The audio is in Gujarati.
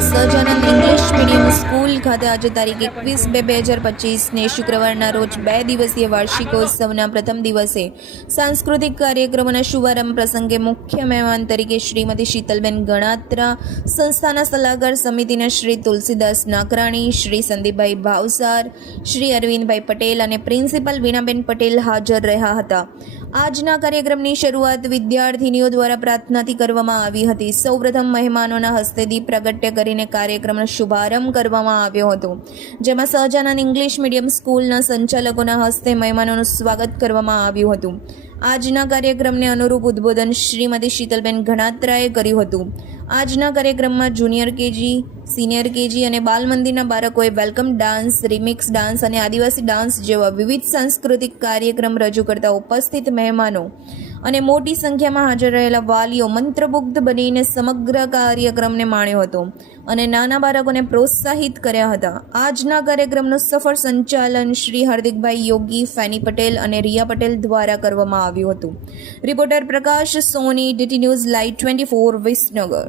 અને સહજાનંદ ઇંગ્લિશ મીડિયમ સ્કૂલ ખાતે આજે તારીખ 21/2/2025ને શુક્રવારના રોજ 2 દિવસીય વાર્ષિકોત્સવના પ્રથમ દિવસે સાંસ્કૃતિક કાર્યક્રમોના શુભારંભ પ્રસંગે મુખ્ય મહેમાન તરીકે શ્રીમતી શીતલબેન ગણાત્રા, સંસ્થાના સલાહકાર સમિતિના શ્રી તુલસીદાસ નાકરાણી, શ્રી સંદીપભાઈ ભાવસાર, શ્રી અરવિંદભાઈ પટેલ અને પ્રિન્સિપલ વીણાબેન પટેલ હાજર રહ્યા હતા. આજના કાર્યક્રમની શરૂઆત વિદ્યાર્થીનીઓ દ્વારા પ્રાર્થનાથી કરવામાં આવી હતી. સૌપ્રથમ મહેમાનોના હસ્તે દીપ પ્રાગટ્ય કરીને કાર્યક્રમનો શુભારંભ કરવામાં આવ્યો હતો, જેમાં સહજાનંદ ઇંગ્લિશ મીડિયમ સ્કૂલના સંચાલકોના હસ્તે મહેમાનોનું સ્વાગત કરવામાં આવ્યું હતું. આજના કાર્યક્રમને અનુરૂપ ઉદ્બોધન શ્રીમતી શીતલબેન ગણાત્રાએ કર્યું હતું. આજના કાર્યક્રમમાં જુનિયર કેજી, સિનિયર કેજી અને બાલ મંદિરના બાળકોએ વેલકમ ડાન્સ, રિમિક્સ ડાન્સ અને આદિવાસી ડાન્સ જેવા વિવિધ સાંસ્કૃતિક કાર્યક્રમ રજૂ કરતા ઉપસ્થિત મહેમાનો અને મોટી સંખ્યામાં હાજર રહેલા વાલીઓ મંત્રમુગ્ધ બનીને સમગ્ર કાર્યક્રમને માણ્યો હતો અને નાના બાળકોને પ્રોત્સાહિત કર્યા હતા. આજના કાર્યક્રમનું સફળ સંચાલન શ્રી હાર્દિકભાઈ યોગી, ફેની પટેલ અને રિયા પટેલ દ્વારા કરવામાં આવ્યું હતું. રિપોર્ટર પ્રકાશ સોની, DT ન્યૂઝ લાઈવ 24, વિસનગર.